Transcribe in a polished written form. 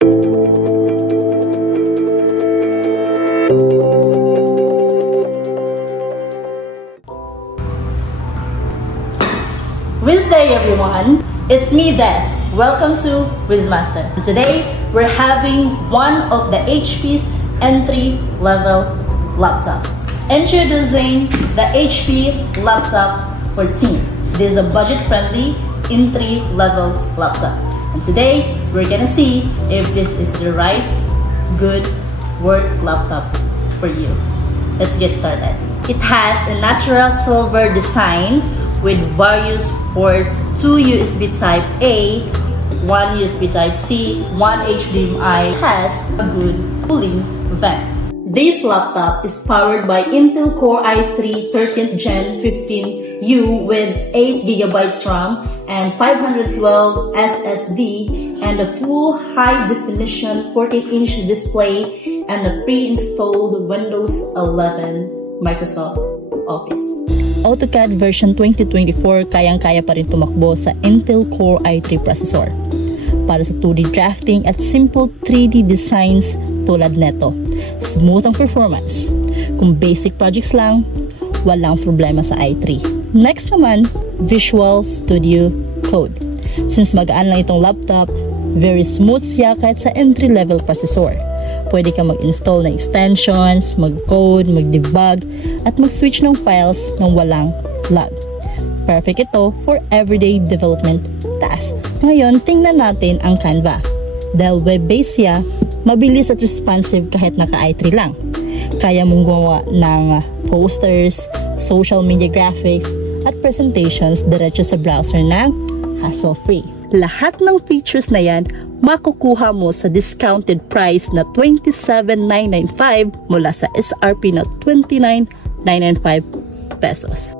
Wednesday everyone, it's me Des. Welcome to Wizmaster. Today we're having one of the HP's entry-level laptop. Introducing the HP Laptop 14. This is a budget-friendly entry-level laptop. And today we're gonna see if this is the right, good, work laptop for you. Let's get started. It has a natural silver design with various ports, 2 USB Type A, 1 USB Type C, 1 HDMI, has a good cooling vent. This laptop is powered by Intel Core i3 13th Gen 15U with 8GB RAM and 512 SSD and a full high-definition 14-inch display and a pre-installed Windows 11 Microsoft Office. AutoCAD version 2024 kayang-kaya pa rin tumakbo sa Intel Core i3 processor para sa 2D drafting at simple 3D designs tulad neto. Smooth ang performance. Kung basic projects lang, walang problema sa i3. Next naman, Visual Studio Code. Since magaan lang itong laptop, very smooth siya kahit sa entry-level processor. Pwede kang mag-install ng extensions, mag-code, mag-debug, at mag-switch ng files ng walang lag. Perfect ito for everyday development tasks. Ngayon, tingnan natin ang Canva. Dahil web-based siya, mabilis at responsive kahit naka-i3 lang. Kaya mong gumawa ng posters, social media graphics, at presentations diretso sa browser ng hassle-free. Lahat ng features na yan makukuha mo sa discounted price na 27,995 mula sa SRP na 29,995 pesos.